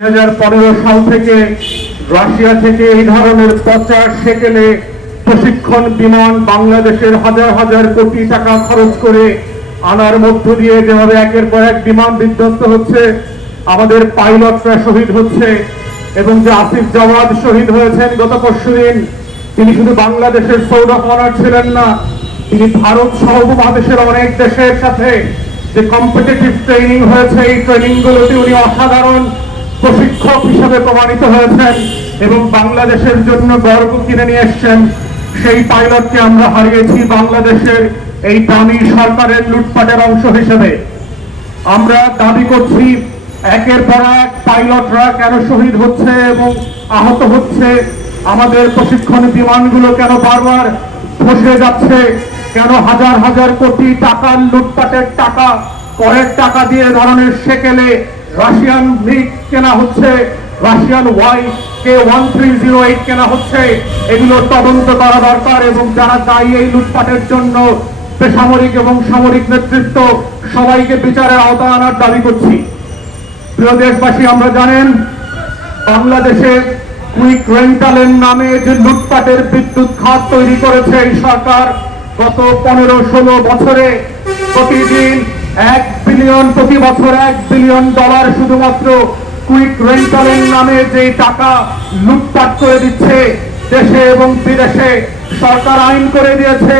2015 সাল থেকে রাশিয়া থেকে এই ধরনের 50 সেকেলে প্রশিক্ষণ বিমান বাংলাদেশের হাজার হাজার কোটি টাকা খরচ করে আনার মধ্য দিয়ে যেভাবে একের পর এক বিমান বিধ্বস্ত হচ্ছে, আমাদের পাইলটরা শহীদ হচ্ছে এবং যে আসিফ জাওয়াদ শহীদ হয়েছেন গত পরশুদিন, তিনি শুধু বাংলাদেশের সোর্ড অফ অনার ছিলেন না, তিনি ভারত সহ উপমহাদেশের অনেক দেশের সাথে যে কম্পিটিটিভ ট্রেনিং হয়েছে এই ট্রেনিংগুলোতে উনি অসাধারণ প্রশিক্ষক হিসেবে প্রমাণিত হয়েছেন এবং বাংলাদেশের জন্য গর্ব কিনে নিয়ে এসছেন। সেই পাইলটকে আমরা হারিয়েছি বাংলাদেশের এই দামি সরকারের লুটপাটের অংশ হিসেবে। আমরা দাবি করছি একের পর এক পাইলটরা কেন শহীদ হচ্ছে এবং আহত হচ্ছে, আমাদের প্রশিক্ষণ বিমানগুলো কেন বারবার ফসে যাচ্ছে, কেন হাজার হাজার কোটি টাকার লুটপাটের টাকা করের টাকা দিয়ে ধরনের সেকেলে রাশিয়ান মিগ কেনা হচ্ছে, রাশিয়ান YK-1308 কেনা হচ্ছে। এগুলোর তদন্ত করা দরকার এবং যারা দায়ী এই লুটপাটের জন্য বেসামরিক এবং সামরিক নেতৃত্ব সবাইকে বিচারের আওতায় আনার দাবি করছি। প্রিয় দেশবাসী, আমরা জানেন বাংলাদেশে কুইক রেন্টালের নামে যে লুটপাটের বিদ্যুৎ খাত তৈরি করেছে এই সরকার, গত 15-16 বছরে প্রতিদিন 1 বিলিয়ন, প্রতি বছর $1 বিলিয়ন শুধুমাত্র কুইক রেন্টালের নামে যে টাকা লুটপাট করে দিচ্ছে দেশে এবং বিদেশে। সরকার আইন করে দিয়েছে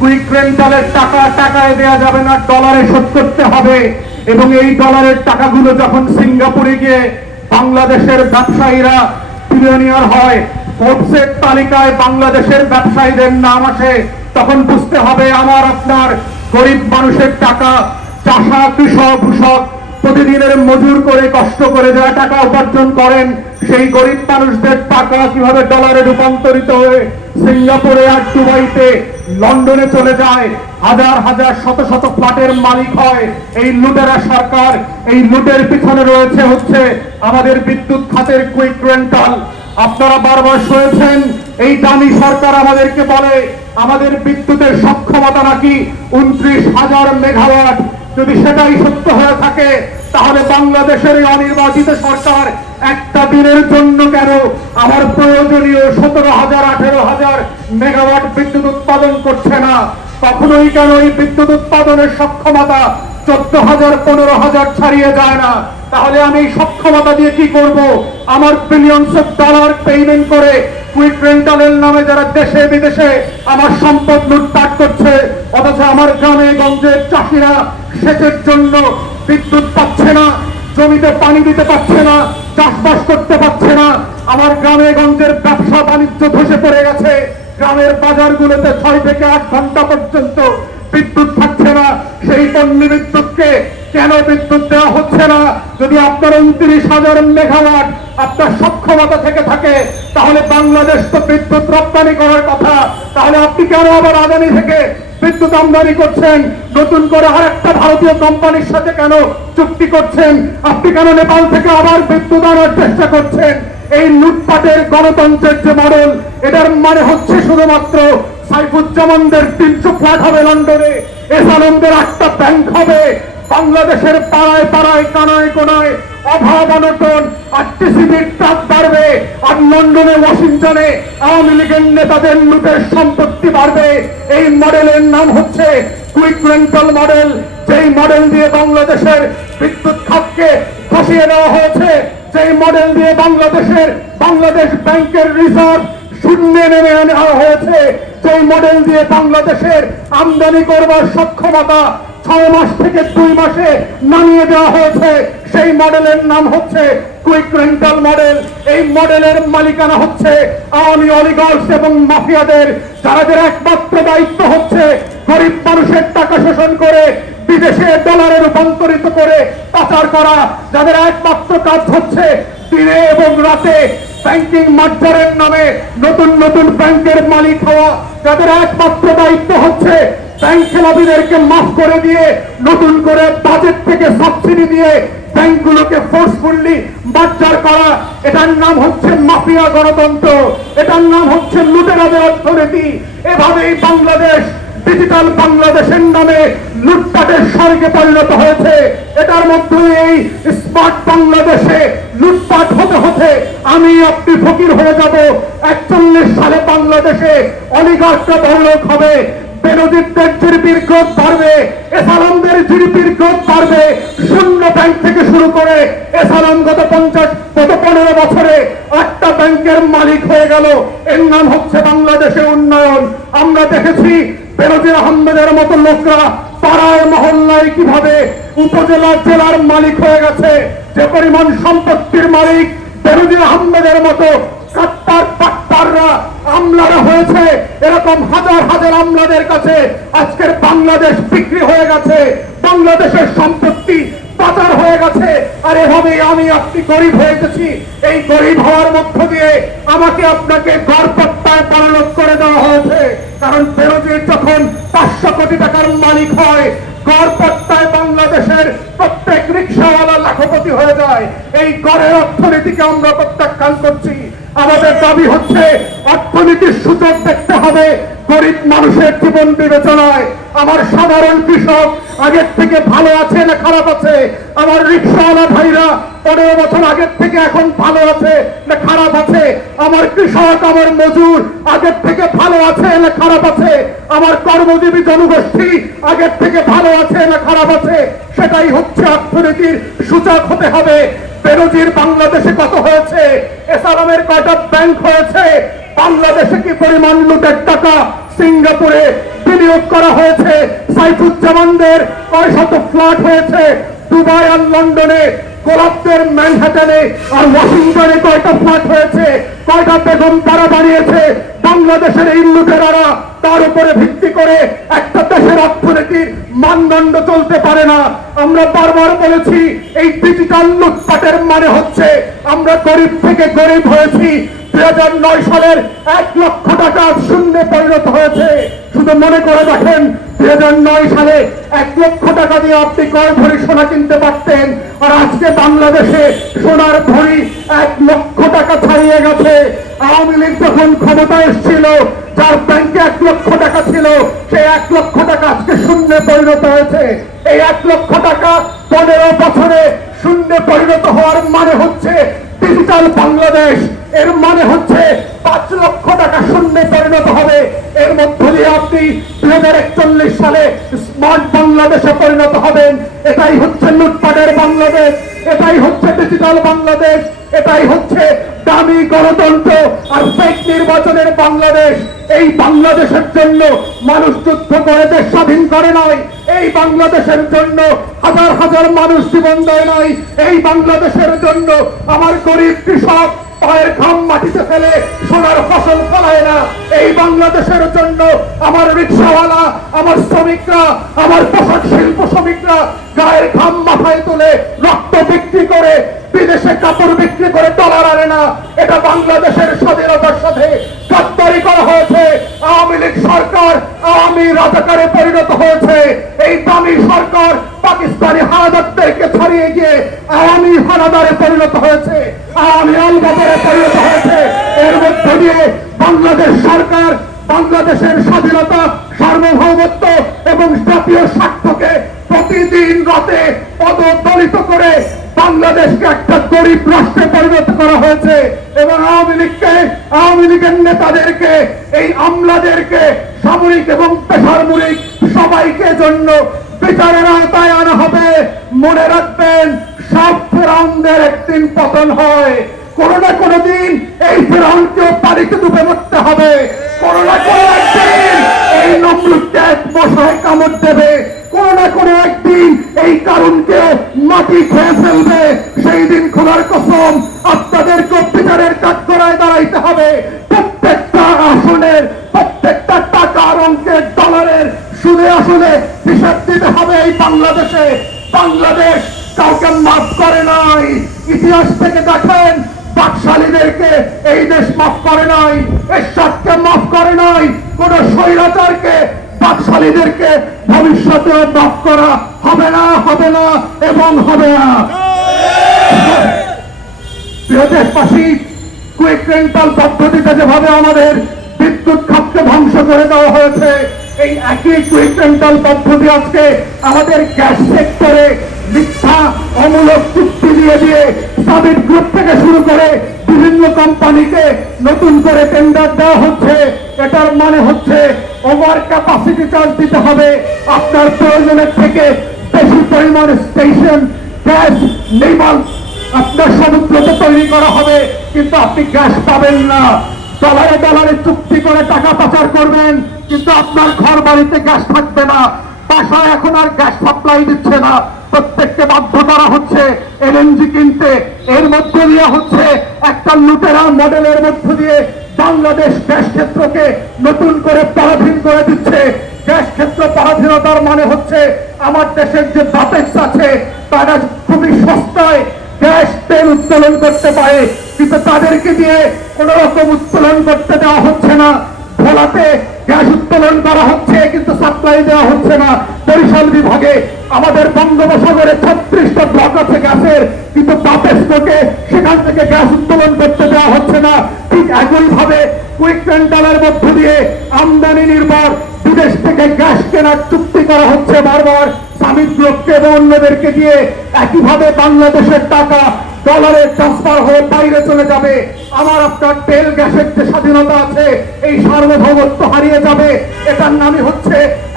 কুইক রেন্টালের টাকা টাকায় দেওয়া যাবে না, ডলারে শোধ করতে হবে এবং এই ডলারের টাকাগুলো যখন সিঙ্গাপুরে গিয়ে বাংলাদেশের ব্যবসায়ীরা বিলিয়নিয়ার হয়, ফোর্বসের তালিকায় বাংলাদেশের ব্যবসায়ীদের নাম আসে, তখন বুঝতে হবে আমার আপনার গরিব মানুষের টাকা, চাষা কৃষক ভূষক প্রতিদিনের মজুর করে কষ্ট করে যারা টাকা উপার্জন করেন, সেই গরিব মানুষদের টাকা কিভাবে ডলারে রূপান্তরিত হয়ে সিঙ্গাপুরে আর দুবাইতে লন্ডনে চলে যায়, হাজার হাজার শত শত ফ্ল্যাটের মালিক হয় এই লুটেরা সরকার। এই লুটের পিছনে রয়েছে হচ্ছে আমাদের বিদ্যুৎ খাতের কুইক রেন্টাল। আপনারা বারবার শুনেছেন এই দামি সরকার আমাদেরকে বলে আমাদের বিদ্যুতের সক্ষমতা নাকি 29,000 মেগাওয়াট। যদি সেটাই সত্য হয়ে থাকে তাহলে বাংলাদেশের এই অনির্বাচিত সরকার একটা দিনের জন্য কেন আমার প্রয়োজনীয় 17,000 18,000 মেগাওয়াট বিদ্যুৎ উৎপাদন করছে না? কখনোই কেন এই বিদ্যুৎ উৎপাদনের সক্ষমতা 14,000 15,000 ছাড়িয়ে যায় না? তাহলে আমি এই সক্ষমতা দিয়ে কি করব? আমার বিলিয়নস অফ ডলার পেমেন্ট করে কুইক রেন্টালের নামে যারা দেশে বিদেশে আমার সম্পদ লুটপাট করছে, অথচ আমার গ্রামে গঞ্জের চাষিরা সেচের জন্য বিদ্যুৎ পাচ্ছে না, জমিতে পানি দিতে পারছে না, চাষবাস করতে পারছে না। আমার গ্রামে গঞ্জের ব্যবসা বাণিজ্য ধসে পড়ে গেছে, গ্রামের বাজারগুলোতে 6 থেকে 8 ঘন্টা পর্যন্ত বিদ্যুৎ থাকছে না। সেই পণ্য বিদ্যুৎকে কেন বিদ্যুৎ দেওয়া হচ্ছে না? যদি আপনার 29,000 মেগাওয়াট আপনার সক্ষমতা থেকে থাকে তাহলে বাংলাদেশ তো বিদ্যুৎ রপ্তানি করার কথা, তাহলে আপনি কেন আবার আদানি থেকে বিদ্যুৎ আমদানি করছেন? নতুন করে আর একটা ভারতীয় কোম্পানির সাথে কেন চুক্তি করছেন? আপনি কেন নেপাল থেকে আবার বিদ্যুৎ আনার চেষ্টা করছেন? এই লুটপাটের গণতন্ত্রের যে মডেল, এটার মানে হচ্ছে শুধুমাত্র সাইফুজ্জামানদের 300 ফ্ল্যাট হবে লন্ডনে, এসালমদের 8টা ব্যাংক হবে, বাংলাদেশের পাড়ায় পাড়ায় কানায় কোনায় অভাব অনটন, আরটিসিবির ট্রাক বাড়বে, আর লন্ডনে ওয়াশিংটনে আওয়ামী লীগের নেতাদের লুটের সম্পত্তি বাড়বে। এই মডেলের নাম হচ্ছে কুইক রেন্টাল মডেল, যেই মডেল দিয়ে বাংলাদেশের বিদ্যুৎ খাতকে খসিয়ে দেওয়া হয়েছে, যেই মডেল দিয়ে বাংলাদেশ ব্যাংকের রিজার্ভ শূন্যে নেমে আনা হয়েছে, যেই মডেল দিয়ে বাংলাদেশের আমদানি করবার সক্ষমতা 6 মাস থেকে 2 মাসে নামিয়ে দেওয়া হয়েছে, সেই মডেলের নাম হচ্ছে কুইক রেন্টাল মডেল। এই মডেলের মালিকানা হচ্ছে আওয়ামী অলিগার্স এবং মাফিয়াদের, যাদের একমাত্র দায়িত্ব হচ্ছে গরিব মানুষের টাকা শোষণ করে বিদেশে ডলারে রূপান্তরিত করে পাচার করা, যাদের একমাত্র কাজ হচ্ছে দিনে এবং রাতে ব্যাংকিং মার্জারের নামে নতুন নতুন ব্যাংকের মালিক হওয়া, যাদের একমাত্র দায়িত্ব হচ্ছে ব্যাংক খেলাপিদেরকে মাফ করে দিয়ে নতুন করে বাজেট থেকে সাবসিডি দিয়ে ব্যাংকগুলোকে ফোর্সফুলি মার্জার করা। এটার নাম হচ্ছে মাফিয়া গণতন্ত্র, এটার নাম হচ্ছে লুটেরাদের অর্থনীতি। এভাবেই বাংলাদেশ ডিজিটাল বাংলাদেশের নামে লুটপাটের স্বর্গে পরিণত হয়েছে। এটার মধ্যে এই স্মার্ট বাংলা বাংলাদেশে লুটপাট হতে হতে আমি আপনি ফকির হয়ে যাব। 41 সালে বাংলাদেশে অলিগার্করা বড়লোক হবে, বেনজিরদের জিডিপির গ্রোথ বাড়বে, এসালামদের জিডিপির গ্রোথ বাড়বে। শূন্য ব্যাংক থেকে শুরু করে এসালাম গত 15 বছরে 8টা ব্যাংকের মালিক হয়ে গেল। এর নাম হচ্ছে বাংলাদেশের উন্নয়ন। আমরা দেখেছি বেনজির আহমেদের মতো লোকরা পাড়ায় মহল্লায় কিভাবে উপজেলা জেলার মালিক হয়ে গেছে। যে পরিমাণ সম্পত্তির মালিক বেনজির আহমেদের মতো কাট্টার পাট্টাররা আমলারা হয়েছে, এরকম হাজার হাজার আমলাদের কাছে আজকের বাংলাদেশ বিক্রি হয়ে গেছে, বাংলাদেশের সম্পত্তি পাচার হয়ে গেছে। আর এভাবেই আমি আপনি গরিব হয়ে গেছি। এই গরিব হওয়ার মধ্য দিয়ে আমাকে আপনাকে গড়পট্টায় পরিণত করে দেওয়া হয়েছে। কারণ বেনজির যখন 500 কোটি টাকার মালিক হয়, গড়পট্টায় বাংলাদেশের প্রত্যেক রিক্সাওয়ালা লাখপতি হয়ে যায়। এই গড়ের অর্থনীতিকে আমরা প্রত্যাখ্যান করছি। আমাদের দাবি হচ্ছে অর্থনীতির সূচক দেখতে হবে গরিব মানুষের জীবন বিবেচনায়। আমার সাধারণ কৃষক আগের থেকে ভালো আছে না খারাপ আছে? আমার রিক্সাওয়ালা ভাইরা 15 বছর আগের থেকে এখন ভালো আছে না খারাপ আছে? আমার কৃষক, আমার মজুর আগের থেকে ভালো আছে না খারাপ আছে? আমার কর্মজীবী জনগোষ্ঠী আগের থেকে ভালো আছে না খারাপ আছে? সেটাই হচ্ছে অর্থনীতির সূচক হতে হবে। বেনজির বাংলাদেশে কত হয়েছে? এসালামের কয়টা ব্যাংক হয়েছে? বাংলাদেশে কি পরিমাণ লুটের টাকা সিঙ্গাপুরে বিনিয়োগ করা হয়েছে? সাইফুজ্জামানদের কয় শত ফ্ল্যাট হয়েছে? দুবাই আর লন্ডনে, গোলাপদের ম্যানহাটনে আর ওয়াশিংটনে কয়টা ফ্ল্যাট হয়েছে? কয়টা বেগম তারা বানিয়েছে? বাংলাদেশের এই লুটেরারা তার উপরে ভিত্তি করে একটা দেশের অর্থনীতির মানদণ্ড চলতে পারে না। আমরা বারবার বলেছি এই ডিজিটাল লুটপাটের মানে হচ্ছে আমরা গরিব থেকে গরিব হয়েছি। 2009 সালের 1 লক্ষ টাকা শূন্যে পরিণত হয়েছে। শুধু মনে করে দেখেন 2009 সালে 1 লক্ষ টাকা দিয়ে আপনি কয় ভরি সোনা কিনতে পারতেন? আর আজকে বাংলাদেশে সোনার ভরি 1 লক্ষ টাকা ছাড়িয়ে গেছে। আওয়ামী লীগ যখন ক্ষমতা এসেছিল, যার ব্যাংকে 1 লক্ষ টাকা ছিল, সেই 1 লক্ষ টাকা আজকে শূন্যে পরিণত হয়েছে। এই 1 লক্ষ টাকা 15 বছরে শূন্যে পরিণত হওয়ার মানে হচ্ছে ডিজিটাল বাংলাদেশ। এর মানে হচ্ছে 5 লক্ষ টাকা শূন্যে পরিণত হবে। এর মধ্য দিয়ে আপনি 2041 সালে স্মার্ট বাংলাদেশে পরিণত হবেন। এটাই হচ্ছে লুটপাটের বাংলাদেশ, এটাই হচ্ছে ডিজিটাল বাংলাদেশ, এটাই হচ্ছে দামি গণতন্ত্র আর ফেক নির্বাচনের বাংলাদেশ। এই বাংলাদেশের জন্য মানুষ যুদ্ধ করে দেশ স্বাধীন করে নাই। এই বাংলাদেশের জন্য হাজার হাজার মানুষ জীবন দেয় নাই। এই বাংলাদেশের জন্য আমার গরিব কৃষক পায়ের ঘাম মাটিতে ফেলে সোনার ফসল ফলায় না। এই বাংলাদেশের জন্য আমার রিক্সাওয়ালা, আমার শ্রমিকরা, আমার পোশাক শিল্প শ্রমিকরা গায়ের ঘাম মাথায় তুলে রক্ত বিক্রি করে, বিদেশে কাপড় বিক্রি করে ডলার আনে না। এটা বাংলাদেশের স্বাধীনতার সাথে গাদ্দারি করা হয়েছে। আওয়ামী লীগ সরকার আওয়ামী রাজাকারে পরিণত হয়েছে। এই দামি সরকার পাকিস্তানি হানাদারদেরকে ছাড়িয়ে গিয়ে আওয়ামী হানাদারে পরিণত হয়েছে, আওয়ামী আলবদরে পরিণত হয়েছে। এর মধ্য দিয়ে বাংলাদেশ সরকার বাংলাদেশের স্বাধীনতা, সার্বভৌমত্ব এবং জাতীয় স্বার্থকে প্রতিদিন রাতে পদদলিত করে বাংলাদেশকে একটা গরিব রাষ্ট্রে পরিণত করা হয়েছে। এবং আওয়ামী লীগের নেতাদেরকে, এই আমলাদেরকে, সামরিক এবং পেশারমূলিক সবাইকে জন্য বিচারের আওতায় আনা হবে। মনে রাখবেন, সব ফেরাউনদের একদিন পতন হয়। কোনো না কোনো দিন এই ফেরাউনকেও পানিতে ডুবে মরতে হবে। কোনো না কোনো একদিন এই নমরুদকে এক মশায় কামড় দেবে। কোনো না কোনো একদিন এই কারণকে মাটি খেয়ে ফেলবে। সেই দিন খোলার কসম আপনাদেরকে বিচারের কাঠগড়ায় দাঁড়াইতে হবে। প্রত্যেকটা আসনের, প্রত্যেকটা টাকার অঙ্কের, ডলারের সুদে আসলে হিসাব দিতে হবে। এই বাংলাদেশে বাংলাদেশ কাউকে মাফ করে নাই। ইতিহাস থেকে দেখেন, বাকশালীদেরকে এই দেশ মাফ করে নাই, এরশাদকে মাফ করে নাই, কোন স্বৈরাচারকে, বাকশালীদেরকে ভবিষ্যতেও মাফ করা হবে না, হবে না এবং হবে না। প্রিয় দেশবাসী, কুইক রেন্টাল পদ্ধতিতে যেভাবে আমাদের বিদ্যুৎ খাতকে ধ্বংস করে দেওয়া হয়েছে, এই একই কুইক রেন্টাল পদ্ধতি আজকে আমাদের গ্যাস সেক্টরে মিথ্যা মিথ্যা অমূলক চুক্তি দিয়ে সাবিট গ্রুপ থেকে শুরু করে বিভিন্ন কোম্পানিকে নতুন করে টেন্ডার দেওয়া হচ্ছে। এটার মানে হচ্ছে ওভার ক্যাপাসিটি চার্জ দিতে হবে, আপনার প্রয়োজনের থেকে বেশি পরিমাণ স্টেশন গ্যাস নির্মাণ আপনার সমুদ্রতে তৈরি করা হবে, কিন্তু আপনি গ্যাস পাবেন না। ডলারে ডলারে চুক্তি করে টাকা পাচার করবেন, কিন্তু আপনার ঘর বাড়িতে গ্যাস থাকবে না। বাসায় এখন আর গ্যাস সাপ্লাই দিচ্ছে না, প্রত্যেককে বাধ্য করা হচ্ছে এলএনজি কিনতে। এর মধ্য দিয়ে হচ্ছে একটা লুটেরা মডেলের মধ্য দিয়ে বাংলাদেশ গ্যাস ক্ষেত্রকে নতুন করে পরাধীন করে দিচ্ছে। গ্যাস ক্ষেত্র পরাধীনতার মানে হচ্ছে আমার দেশের যে বাপেক্স আছে তারা খুবই সস্তায় গ্যাস তেল উত্তোলন করতে পারে, কিন্তু তাদেরকে দিয়ে কোন রকম উত্তোলন করতে দেওয়া হচ্ছে না। ভোলাতে গ্যাস উত্তোলন করা হচ্ছে কিন্তু সাপ্লাই দেওয়া হচ্ছে না। বরিশাল বিভাগে আমাদের বঙ্গোপসাগরে 36টা ব্লক আছে গ্যাসের, কিন্তু বাপেস্কোকে সেখান থেকে গ্যাস উত্তোলন করতে দেওয়া হচ্ছে না। ঠিক একইভাবে কুইক রেন্টালের মধ্য দিয়ে আমদানি নির্ভর বিদেশ থেকে গ্যাস কেনার চুক্তি করা হচ্ছে বারবার সামিট গ্রুপকে এবং অন্যদেরকে দিয়ে। একইভাবে বাংলাদেশের টাকা ডলারে ট্রান্সফার হয়ে বাইরে চলে যাবে। আমার আপনার তেল গ্যাসের যে স্বাধীনতা আছে এই সার্বভৌমত্ব হারিয়ে যাবে। এটার নামই হচ্ছে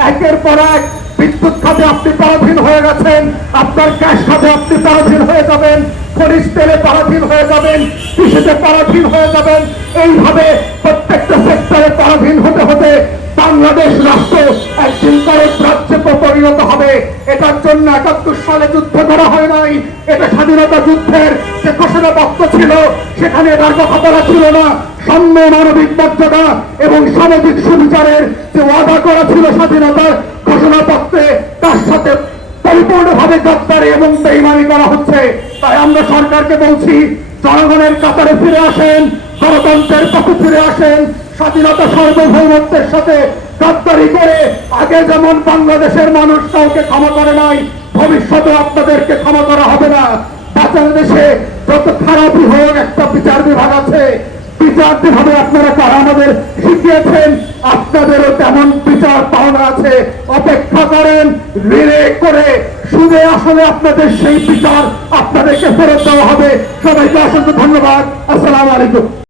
একের পর এক বিদ্যুৎ খাতে আপনি পরাধীন হয়ে গেছেন, আপনার গ্যাস খাতে আপনি পরাধীন হয়ে যাবেন, খনিজ তেলে পরাধীন হয়ে যাবেন, কৃষিতে পরাধীন হয়ে যাবেন। এইভাবে প্রত্যেকটা সেক্টরে পরাধীন হতে হতে বাংলাদেশ রাষ্ট্র একদিন করদ রাজ্যে পরিণত হবে। এটার জন্য ৭১ সালে যুদ্ধ করা হয় নাই। এটা স্বাধীনতা যুদ্ধের যে ঘোষণাপত্র ছিল সেখানে এটার কথা বলা ছিল না। সাম্য, মানবিক মর্যাদা এবং সামাজিক সুবিচারের যে ওয়াদা করা ছিল স্বাধীনতার ঘোষণাপত্রে, তার সাথে পরিপূর্ণভাবে গদ্দারি এবং বেইমানি করা হচ্ছে। তাই আমরা সরকারকে বলছি, জনগণের কাতারে ফিরে আসেন, গণতন্ত্রের পক্ষে ফিরে আসেন। স্বাধীনতা সার্বভৌমত্বের সাথে গদ্দারি করে আগে যেমন বাংলাদেশের মানুষ কাউকে ক্ষমা করে নাই, ভবিষ্যতে আপনাদেরকে ক্ষমা করা হবে না। বাংলাদেশে যত খারাপই হোক একটা বিচার বিভাগ আছে, বিচার যেভাবে আপনারা কারা আমাদের শিখিয়েছেন, আপনাদেরও তেমন বিচার পাওনা আছে। অপেক্ষা করেন, ঋণে করে সুদে আসলে আপনাদের সেই বিচার আপনাদেরকে ফেরত দেওয়া হবে। সবাইকে অসংখ্য ধন্যবাদ। আসসালামু আলাইকুম।